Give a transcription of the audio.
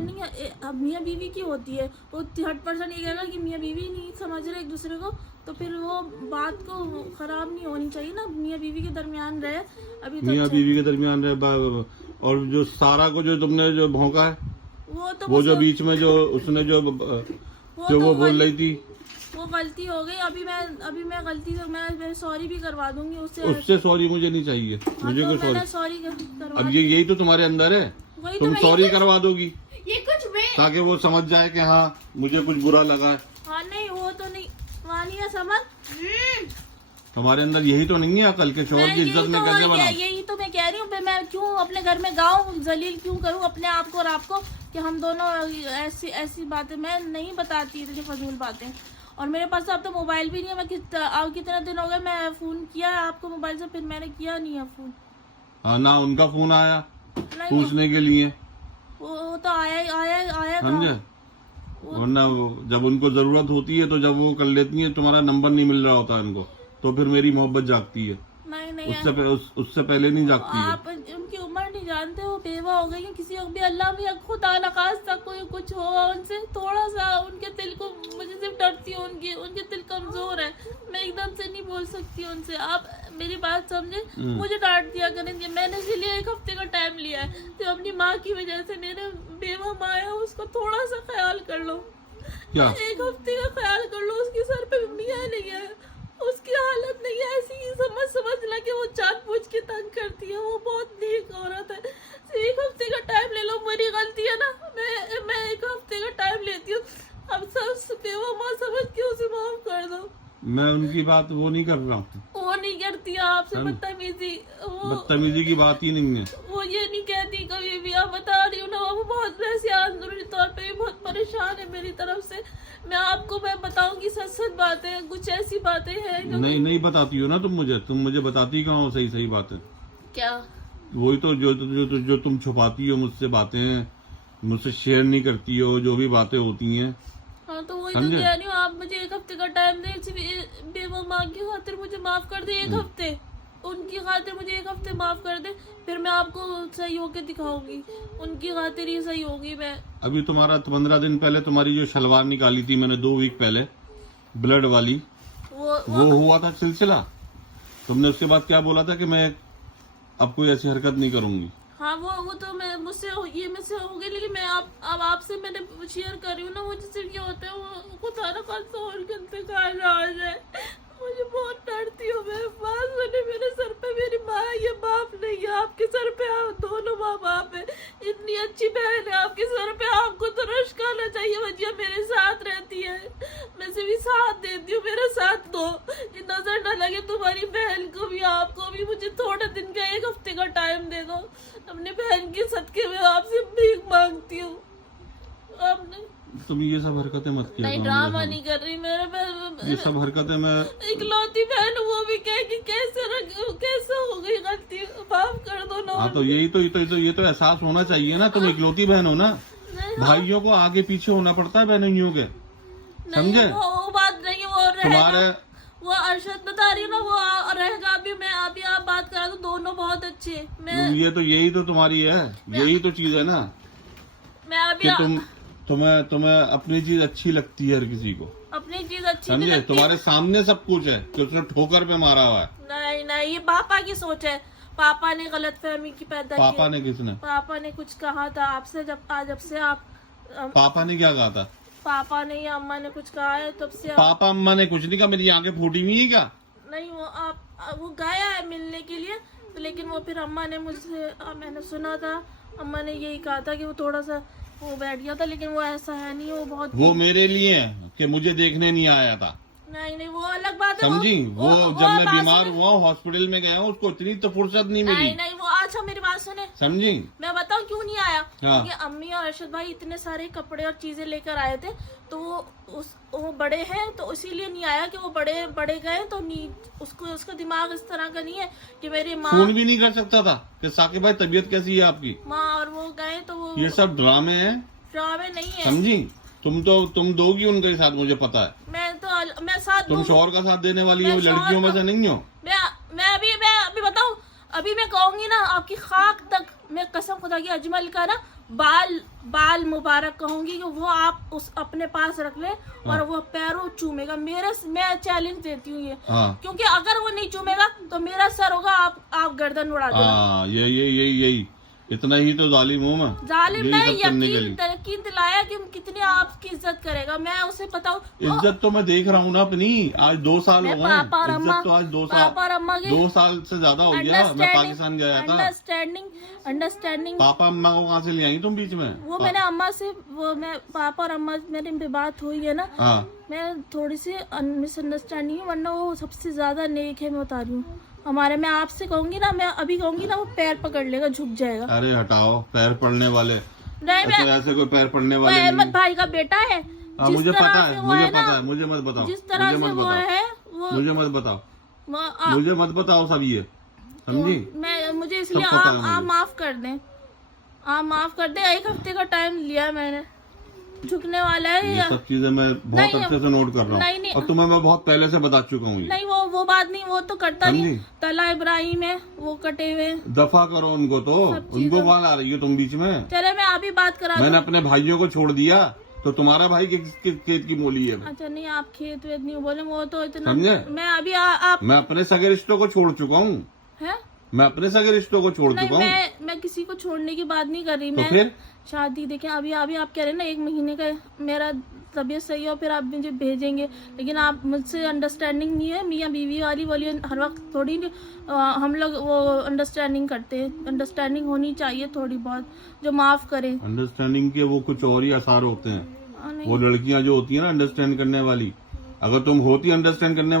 Understanding मियाँ बीवी की होती है। वो 30% ये कहेगा कि मियाँ बीवी नहीं समझ रहे एक दूसरे को, तो फिर वो बात को खराब नहीं होनी चाहिए ना, मियाँ बीवी के दरमियान रहे। अभी तो मियाँ अच्छा बीवी के दरमियान और जो सारा को जो तुमने जो भौंका है, वो तो वो जो मुझसे- बीच में जो उसने जो तो वो बोल रही थी, वो गलती हो गई। अभी मैं गलती से मैं सॉरी भी करवा दूंगी उससे। उससे सॉरी मुझे नहीं चाहिए। हाँ, मुझे तो कोई मैंने सॉरी, सॉरी करवा अब यही तो तुम्हारे अंदर है, वही तुम तो सॉरी करवा दोगी ये कुछ मैं ताकि वो समझ जाए कि हाँ मुझे कुछ बुरा लगा है। हाँ नहीं वो तो नहीं वाली है समझ। तुम्हारे अंदर यही तो नहीं है अकल के शोहर की इज्जत में कैसे बनाऊं? यही तो मैं कह रही हूँ, मैं क्यों अपने घर में गाऊं, जलील क्यों करूं अपने आप को और आपको कि हम दोनों ऐसी बातें मैं नहीं बताती इतनी फजूल बातें। और मेरे पास तो अब तो मोबाइल भी नहीं है। मैं कितने दिन हो गए मैं फोन किया है आपको मोबाइल से, फिर मैंने किया नहीं है फोन। हाँ ना उनका फोन आया नहीं पूछने के लिए, वो तो आया समझे? वरना जब उनको जरूरत होती है तो जब वो कर लेती है, तुम्हारा नंबर नहीं मिल रहा होता इनको, तो फिर मेरी मोहब्बत जागती है। नहीं उससे पहले नहीं जागती है। आप उनकी उम्र नहीं जानते, वो बेवा हो गई है। किसी को भी अल्लाह भी खुदा नखास्ता कोई कुछ हो उनसे थोड़ा सा उनके दिल को, मुझे सिर्फ डरती हूँ उनके दिल कमजोर है। मैं एकदम से नहीं बोल सकती उनसे, आप मेरी बात समझे। मुझे डांट दिया करेंगे, मैंने इसीलिए 1 हफ्ते का टाइम लिया है। तो अपनी माँ की वजह से मेरे बेवा माँ है, उसको थोड़ा सा ख्याल कर लो। क्या 1 हफ्ते का ख्याल कर लो। उसके सर पे मियाँ नहीं है, उसकी हालत नहीं है ऐसी ही समझना कि वो जानबूझ के तंग करती है। वो बहुत नेक औरत है। 1 हफ्ते का टाइम ले लो, मेरी गलती है ना, मैं 1 हफ्ते का टाइम लेती हूँ। अब सब बेवा माँ समझ के उसे माफ कर दो। मैं उनकी बात वो नहीं कर रहा हूँ, वो नहीं करती आपसे बदतमीजी, बदतमीजी की बात ही नहीं है। वो ये नहीं कहती कभी भी। आप बता रही हूँ ना, वो बहुत वैसे अंदरूनी तौर पे भी बहुत परेशान है मेरी तरफ से। मैं बताऊंगी सच बातें, कुछ ऐसी बातें हैं जो नहीं बताती हो ना तुम मुझे बताती कहाँ हो सही बातें। क्या वही तो जो तुम छुपाती हो मुझसे बातें, मुझसे शेयर नहीं करती हो जो भी बातें होती हैं। हाँ तो वही तो कह रही हूँ, आप मुझे 1 हफ्ते का टाइम दें। बेवा माँ की खातिर मुझे माफ कर दे 1 हफ्ते, उनकी खातिर मुझे 1 हफ्ते माफ कर दे, फिर मैं आपको सही होके दिखाऊंगी। उनकी खातिर ही सही होगी मैं। अभी तुम्हारा 15 दिन पहले तुम्हारी जो शलवार निकाली थी मैंने 2 वीक पहले, ब्लड वाली, वो हुआ था सिलसिला। तुमने उसके बाद क्या बोला था कि मैं अब कोई ऐसी हरकत नहीं करूंगी। हाँ वो तो मैं मुझसे हो गई, लेकिन मैं अब आपसे मैंने शेयर कर रही हूँ ना। मुझे सिर्फ ये होता है वो खुदा ना खास्ता और के इंतकाल आ जाए। मुझे बहुत डरती हूँ मैं। बात सुने, मेरे सर पे मेरी माँ, ये बाप नहीं है। आपके सर पे आप दोनों माँ बाप है। इतनी अच्छी बहन है आपके सर पे, आपको तो रश्क आना चाहिए। वजिया मेरे साथ रहती है, मैं सिर्फ साथ देती हूँ, मेरा साथ दो। नजर न लगे तुम्हारी बहन को भी आपको भी। मुझे थोड़े दिन का 1 हफ्ते का टाइम दे दो। अपनी बहन के सदके में आपसे भीख मांगती हूँ। आपने तुम ये सब हरकतें मत किया नहीं, करो ड्रामा मेरे नहीं कर रही। ये सब हरकतें मैं इकलौती बहन, वो भी कहे कि कैसे हो गई गलती, माफ कर दो ना। हाँ तो ये तो एहसास होना चाहिए ना। तुम इकलौती बहन हो ना, नहीं, भाइयों को आगे पीछे होना पड़ता है बहनोइयों के, समझे? वो बात नहीं है। वो तुम्हारे वो अरशद बता रही है ना, वो रहेगा। अभी मैं अभी आप बात करा तो दोनों बहुत अच्छे। यही तो तुम्हारी है, यही तो चीज है ना मैं अभी कि तुम्हें अपनी चीज अच्छी लगती है हर किसी को, अपनी चीज अच्छी नहीं समझे? लगती। तुम्हारे सामने सब कुछ है कि उसने ठोकर पे मारा हुआ है। नहीं, ये पापा की सोच है। पापा ने गलत फहमी की पैदा की। पापा ने किसने? पापा ने कुछ कहा था आपसे, जब से आप पापा ने क्या कहा था? पापा ने या अम्मा ने कुछ कहा है तब से पापा अम्मा ने कुछ नहीं कहा। मेरी आंखें फूटी हुई है क्या? नहीं, वो गया है मिलने के लिए, तो लेकिन वो फिर अम्मा ने मुझसे, मैंने सुना था अम्मा ने यही कहा था कि वो थोड़ा सा वो बैठ गया था, लेकिन वो ऐसा है नहीं। वो बहुत वो मेरे लिए है कि मुझे देखने नहीं आया था। नहीं, वो अलग बात है। समझी? वो जब मैं बीमार हुआ हॉस्पिटल में गया हूँ, उसको इतनी तो फुर्सत नहीं मिली। नहीं, वो अच्छा मेरी बात सुने, समझी? मैं बताऊं क्यों नहीं आया। हाँ। क्योंकि अम्मी और अरशद भाई इतने सारे कपड़े और चीजें लेकर आए थे, तो वो बड़े हैं तो इसीलिए नहीं आया कि वो बड़े गए तो नहीं। उसका दिमाग इस तरह का नहीं है कि मेरी माँ फोन भी नहीं कर सकता था कि साकिब भाई तबीयत कैसी है आपकी? माँ और वो गए तो वो ये सब ड्रामे हैं, ड्रामे नहीं है। समझी? तुम दोगी उनके साथ, मुझे पता है। मैं साथ तुम शौहर का साथ देने वाली हो, लड़कियों में से नहीं हो। मैं अभी बताऊं, अभी मैं कहूंगी ना आपकी खाक तक, मैं कसम खुदा की अजमल का ना बाल मुबारक कहूंगी कि वो आप उस अपने पास रख ले और वो पैरों चूमेगा। मैं चैलेंज देती हूँ ये, हाँ क्योंकि अगर वो नहीं चूमेगा तो मेरा सर होगा, आप गर्दन उड़ा देना। हाँ, यही इतना ही तो जालिम हूँ मैं। जालिम यही नहीं, सब करने के लिए। यकीन दिलाया कि कितनी आपकी इज्जत करेगा। मैं उसे बताऊं, इज्जत तो मैं देख रहा हूँ ना अपनी, आज 2 साल हो गए। पापा और अम्मा, इज्जत तो आज 2 साल, पापा और अम्मा के 2 साल से ज्यादा हो गया। मैं पाकिस्तान गया था। अंडरस्टैंडिंग पापा अम्मा को कहाँ से ले आई तुम बीच में? वो मैंने अम्मा से, वो मैं पापा और अम्मा मेरी बात हुई है ना, हाँ मैं थोड़ी सी मिसअंडरस्टैंडिंग है, वरना वो सबसे ज्यादा नेक है। मैं बता रही हूँ हमारे, मैं आपसे कहूंगी ना, मैं अभी कहूंगी ना, वो पैर पकड़ लेगा, झुक जाएगा। अरे हटाओ, पैर पड़ने वाले नहीं, मैं ऐसे कोई पैर पड़ने वो वाले अहमद भाई का बेटा है। मुझे पता है, मुझे पता है, मुझे मत बताओ, जिस तरह से वो है, वो मुझे मत बताओ, वो- मुझे मत बताओ सब ये, समझी? मुझे इसलिए सब पता है आप मुझे। माफ कर दें, आप माफ कर दें। 1 हफ्ते का टाइम लिया है मैंने, झुकने वाला है ये सब चीजें मैं बहुत नहीं, अच्छे से नोट कर रहा नहीं, हूँ, और तुम्हें मैं बहुत पहले से बता चुका हूँ। नहीं, वो बात नहीं, वो तो करता नहीं। समझी? तला इब्राहिम है, वो कटे हुए। दफा करो उनको, तो उनको कहाँ ला रही हो तुम बीच में? चले मैं अभी बात करा मैंने दूं। अपने भाइयों को छोड़ दिया, तो तुम्हारा भाई किस खेत की मोली है? अच्छा नहीं, आप खेत वेत नहीं बोले, वो तो इतना समझे? मैं अभी आप मैं अपने सगे रिश्तों को छोड़ चुका हूँ, है मैं अपने सगे रिश्तों को छोड़ नहीं, चुका हूँ। मैं किसी को छोड़ने की बात नहीं कर रही। तो मैं फिर शादी देखें, अभी आप कह रहे हैं ना 1 महीने का मेरा तबीयत सही हो फिर आप मुझे भेजेंगे, लेकिन आप मुझसे अंडरस्टैंडिंग नहीं है। मियाँ बीवी वाली हर वक्त थोड़ी हम लोग वो अंडरस्टैंडिंग करते हैं। अंडरस्टैंडिंग होनी चाहिए थोड़ी बहुत, जो माफ करे। अंडरस्टैंडिंग के वो कुछ और ही आसार होते हैं। नहीं। वो लड़कियां जो होती है ना अंडरस्टैंड करने वाली, अगर तुम होती अंडरस्टैंड करने